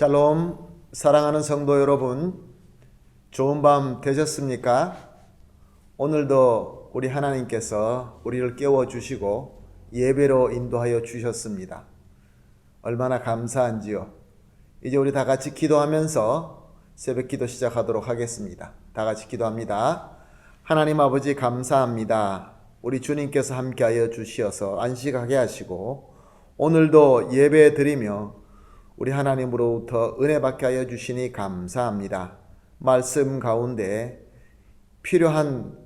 샬롬, 사랑하는 성도 여러분, 좋은 밤 되셨습니까? 오늘도 우리 하나님께서 우리를 깨워주시고 예배로 인도하여 주셨습니다. 얼마나 감사한지요. 이제 우리 다 같이 기도하면서 새벽 기도 시작하도록 하겠습니다. 다 같이 기도합니다. 하나님 아버지 감사합니다. 우리 주님께서 함께하여 주시어서 안식하게 하시고 오늘도 예배 드리며 우리 하나님으로부터 은혜 받게 하여 주시니 감사합니다. 말씀 가운데 필요한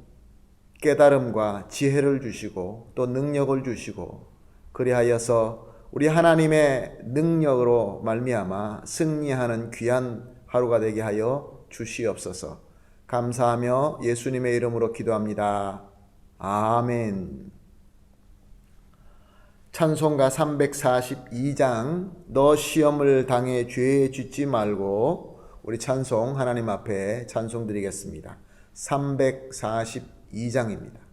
깨달음과 지혜를 주시고 또 능력을 주시고 그리하여서 우리 하나님의 능력으로 말미암아 승리하는 귀한 하루가 되게 하여 주시옵소서. 감사하며 예수님의 이름으로 기도합니다. 아멘. 찬송가 342장 너 시험을 당해 죄에 쥐지 말고 우리 찬송 하나님 앞에 찬송 드리겠습니다. 342장입니다.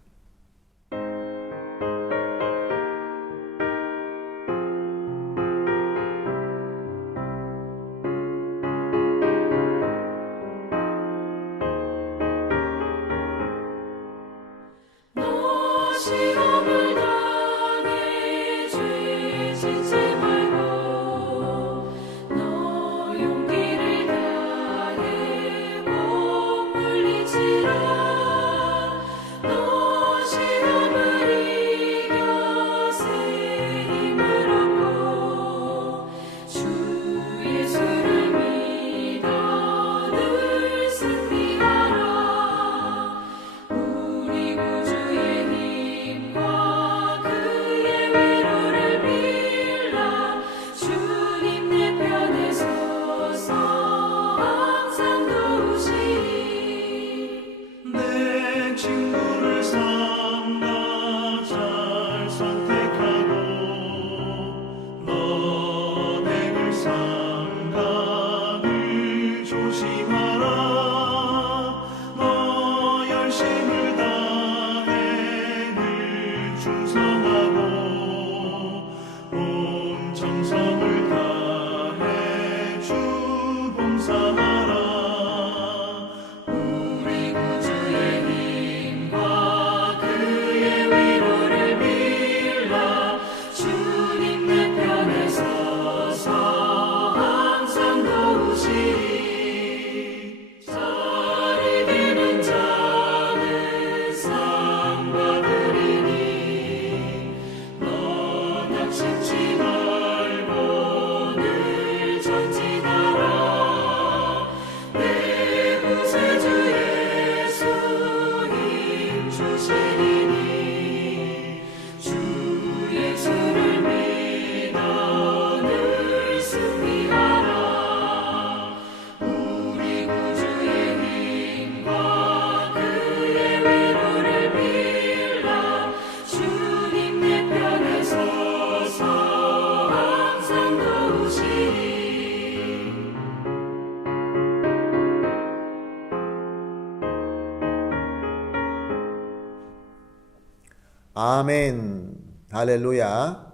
아멘. 할렐루야.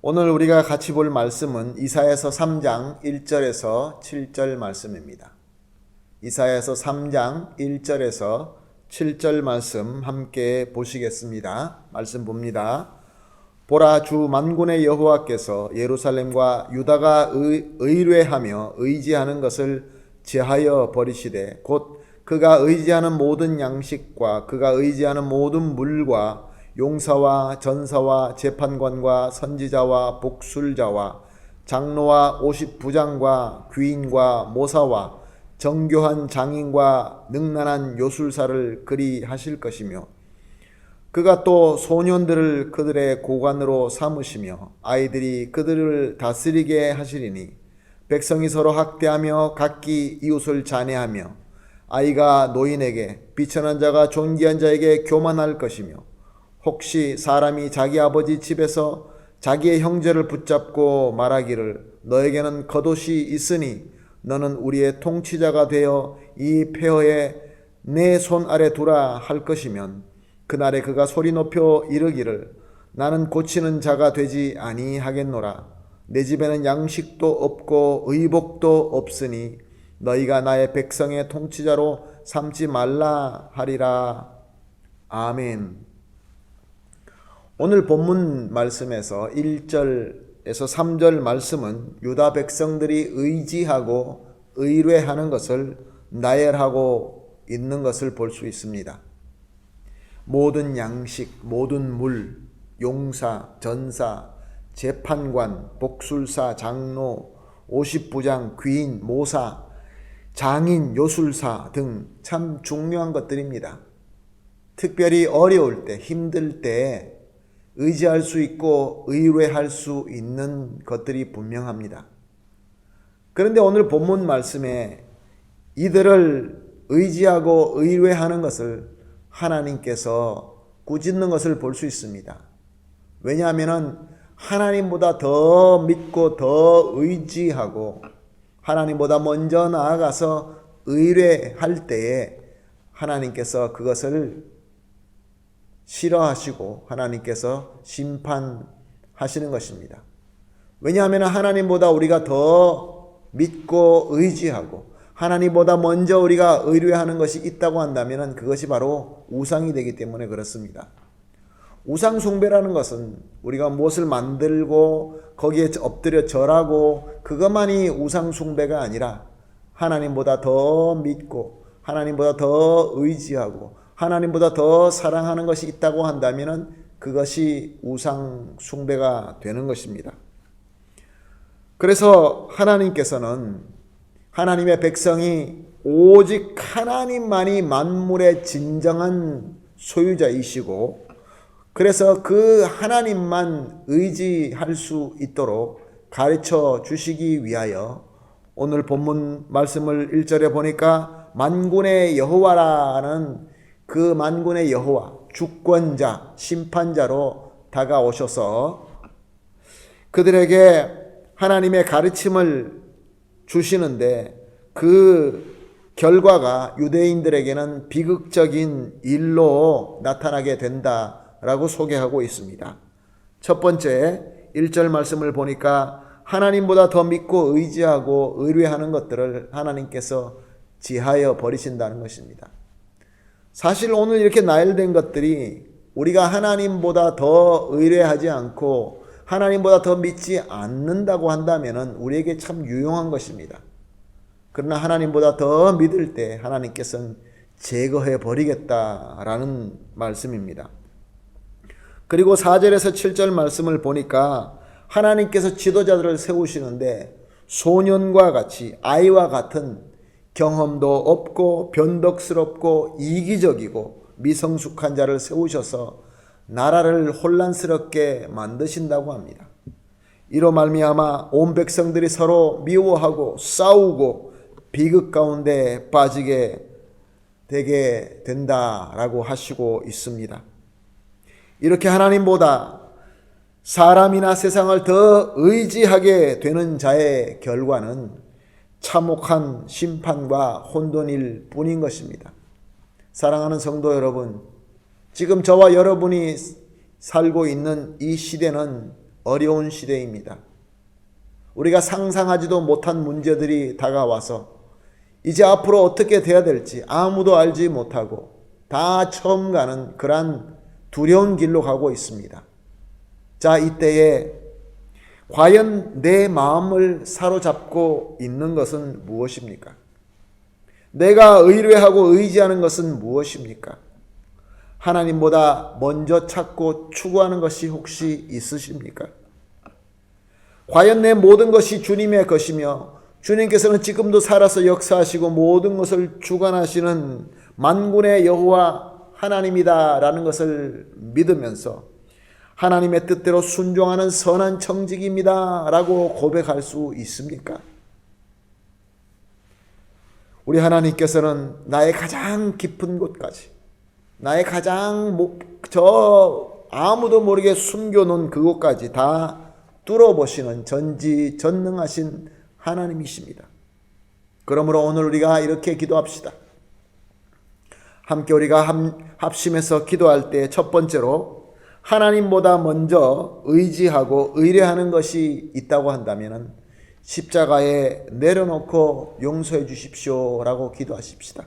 오늘 우리가 같이 볼 말씀은 이사야서 3장 1절에서 7절 말씀입니다. 이사야서 3장 1절에서 7절 말씀 함께 보시겠습니다. 말씀 봅니다. 보라, 주 만군의 여호와께서 예루살렘과 유다가 의뢰하며 의지하는 것을 제하여 버리시되 곧 그가 의지하는 모든 양식과 그가 의지하는 모든 물과 용사와 전사와 재판관과 선지자와 복술자와 장로와 50부장과 귀인과 모사와 정교한 장인과 능란한 요술사를 그리 하실 것이며 그가 또 소년들을 그들의 고관으로 삼으시며 아이들이 그들을 다스리게 하시리니 백성이 서로 학대하며 각기 이웃을 잔해하며 아이가 노인에게 비천한 자가 존귀한 자에게 교만할 것이며 혹시 사람이 자기 아버지 집에서 자기의 형제를 붙잡고 말하기를 너에게는 겉옷이 있으니 너는 우리의 통치자가 되어 이 폐허에 내 손 아래 두라 할 것이면 그날에 그가 소리 높여 이르기를 나는 고치는 자가 되지 아니하겠노라. 내 집에는 양식도 없고 의복도 없으니 너희가 나의 백성의 통치자로 삼지 말라 하리라. 아멘. 오늘 본문 말씀에서 1절에서 3절 말씀은 유다 백성들이 의지하고 의뢰하는 것을 나열하고 있는 것을 볼 수 있습니다. 모든 양식, 모든 물, 용사, 전사, 재판관, 복술사, 장로, 50부장, 귀인, 모사, 장인, 요술사 등 참 중요한 것들입니다. 특별히 어려울 때, 힘들 때 의지할 수 있고 의뢰할 수 있는 것들이 분명합니다. 그런데 오늘 본문 말씀에 이들을 의지하고 의뢰하는 것을 하나님께서 꾸짖는 것을 볼 수 있습니다. 왜냐하면 하나님보다 더 믿고 더 의지하고 하나님보다 먼저 나아가서 의뢰할 때에 하나님께서 그것을 싫어하시고 하나님께서 심판하시는 것입니다. 왜냐하면 하나님보다 우리가 더 믿고 의지하고 하나님보다 먼저 우리가 의뢰하는 것이 있다고 한다면 그것이 바로 우상이 되기 때문에 그렇습니다. 우상 숭배라는 것은 우리가 무엇을 만들고 거기에 엎드려 절하고 그것만이 우상 숭배가 아니라 하나님보다 더 믿고 하나님보다 더 의지하고 하나님보다 더 사랑하는 것이 있다고 한다면 그것이 우상 숭배가 되는 것입니다. 그래서 하나님께서는 하나님의 백성이 오직 하나님만이 만물의 진정한 소유자이시고 그래서 그 하나님만 의지할 수 있도록 가르쳐 주시기 위하여 오늘 본문 말씀을 1절에 보니까 만군의 여호와라는 그 만군의 여호와, 주권자, 심판자로 다가오셔서 그들에게 하나님의 가르침을 주시는데 그 결과가 유대인들에게는 비극적인 일로 나타나게 된다라고 소개하고 있습니다. 첫 번째 1절 말씀을 보니까 하나님보다 더 믿고 의지하고 의뢰하는 것들을 하나님께서 지하여 버리신다는 것입니다. 사실 오늘 이렇게 나열된 것들이 우리가 하나님보다 더 의뢰하지 않고 하나님보다 더 믿지 않는다고 한다면 우리에게 참 유용한 것입니다. 그러나 하나님보다 더 믿을 때 하나님께서는 제거해 버리겠다라는 말씀입니다. 그리고 4절에서 7절 말씀을 보니까 하나님께서 지도자들을 세우시는데 소년과 같이 아이와 같은 경험도 없고 변덕스럽고 이기적이고 미성숙한 자를 세우셔서 나라를 혼란스럽게 만드신다고 합니다. 이로 말미암아 온 백성들이 서로 미워하고 싸우고 비극 가운데 빠지게 되게 된다라고 하시고 있습니다. 이렇게 하나님보다 사람이나 세상을 더 의지하게 되는 자의 결과는 참혹한 심판과 혼돈일 뿐인 것입니다. 사랑하는 성도 여러분, 지금 저와 여러분이 살고 있는 이 시대는 어려운 시대입니다. 우리가 상상하지도 못한 문제들이 다가와서 이제 앞으로 어떻게 돼야 될지 아무도 알지 못하고 다 처음 가는 그러한 두려운 길로 가고 있습니다. 자, 이때에 과연 내 마음을 사로잡고 있는 것은 무엇입니까? 내가 의뢰하고 의지하는 것은 무엇입니까? 하나님보다 먼저 찾고 추구하는 것이 혹시 있으십니까? 과연 내 모든 것이 주님의 것이며 주님께서는 지금도 살아서 역사하시고 모든 것을 주관하시는 만군의 여호와 하나님이다라는 것을 믿으면서 하나님의 뜻대로 순종하는 선한 청직입니다 라고 고백할 수 있습니까? 우리 하나님께서는 나의 가장 깊은 곳까지, 나의 가장 아무도 모르게 숨겨놓은 그곳까지 다 뚫어보시는 전지전능하신 하나님이십니다. 그러므로 오늘 우리가 이렇게 기도합시다. 함께 우리가 합심해서 기도할 때 첫 번째로 하나님보다 먼저 의지하고 의뢰하는 것이 있다고 한다면 십자가에 내려놓고 용서해 주십시오 라고 기도하십시다.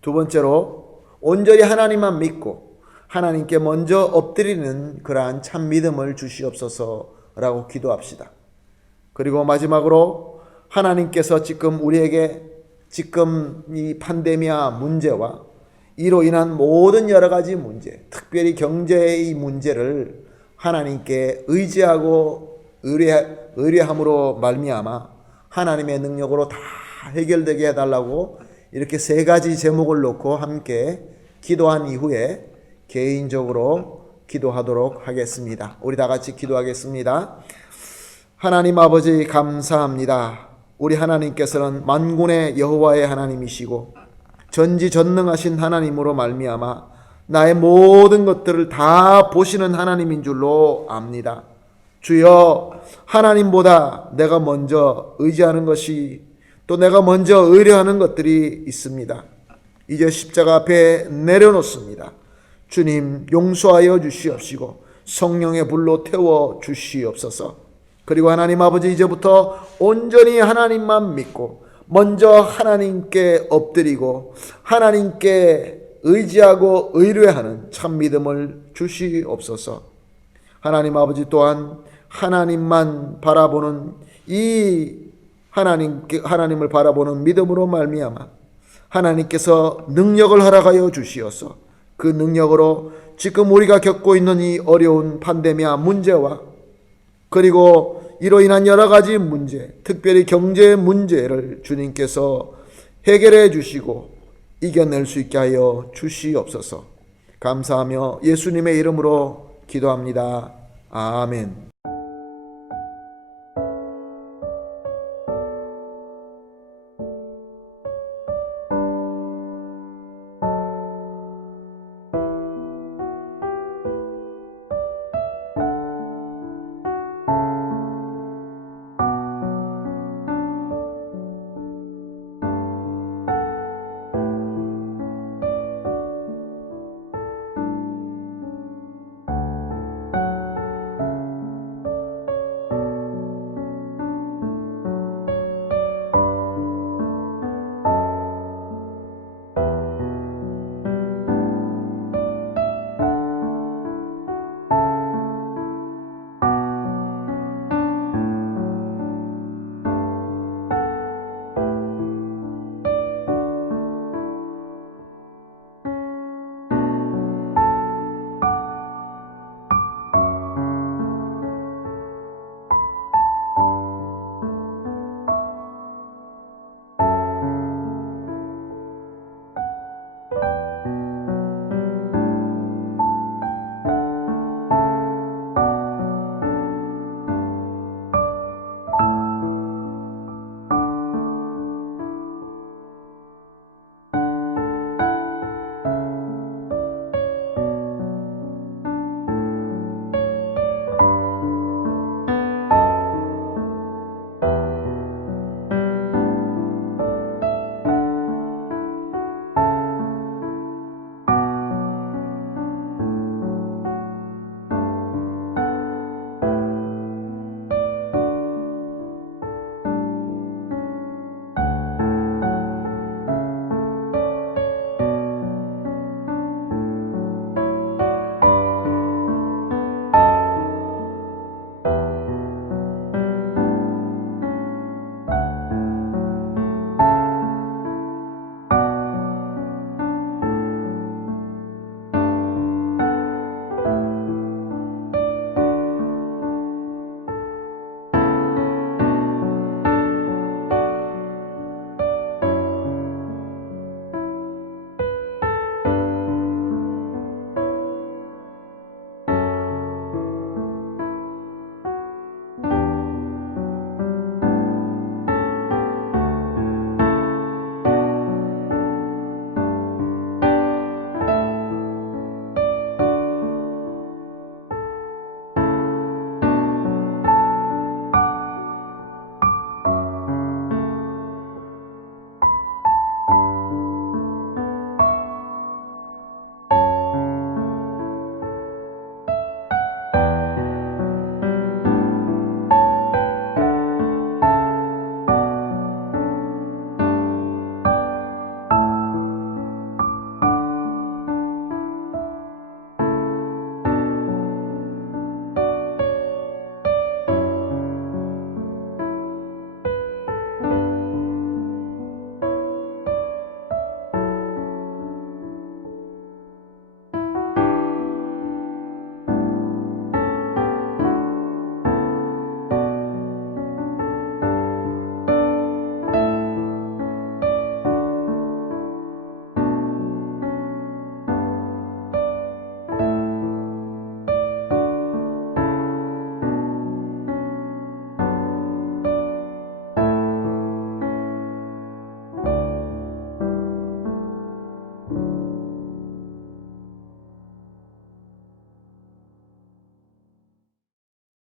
두 번째로 온전히 하나님만 믿고 하나님께 먼저 엎드리는 그러한 참 믿음을 주시옵소서 라고 기도합시다. 그리고 마지막으로 하나님께서 지금 우리에게 지금 이 팬데미아 문제와 이로 인한 모든 여러 가지 문제, 특별히 경제의 문제를 하나님께 의지하고 의뢰함으로 말미암아 하나님의 능력으로 다 해결되게 해달라고 이렇게 세 가지 제목을 놓고 함께 기도한 이후에 개인적으로 기도하도록 하겠습니다. 우리 다 같이 기도하겠습니다. 하나님 아버지 감사합니다. 우리 하나님께서는 만군의 여호와의 하나님이시고 전지전능하신 하나님으로 말미암아 나의 모든 것들을 다 보시는 하나님인 줄로 압니다. 주여, 하나님보다 내가 먼저 의지하는 것이, 또 내가 먼저 의뢰하는 것들이 있습니다. 이제 십자가 앞에 내려놓습니다. 주님, 용서하여 주시옵시고 성령의 불로 태워 주시옵소서. 그리고 하나님 아버지, 이제부터 온전히 하나님만 믿고 먼저 하나님께 엎드리고 하나님께 의지하고 의뢰하는 참 믿음을 주시옵소서. 하나님 아버지, 또한 하나님만 바라보는 이 하나님을 바라보는 믿음으로 말미암아 하나님께서 능력을 허락하여 주시어서 그 능력으로 지금 우리가 겪고 있는 이 어려운 팬데미아 문제와 그리고 이로 인한 여러 가지 문제, 특별히 경제 문제를 주님께서 해결해 주시고 이겨낼 수 있게 하여 주시옵소서. 감사하며 예수님의 이름으로 기도합니다. 아멘.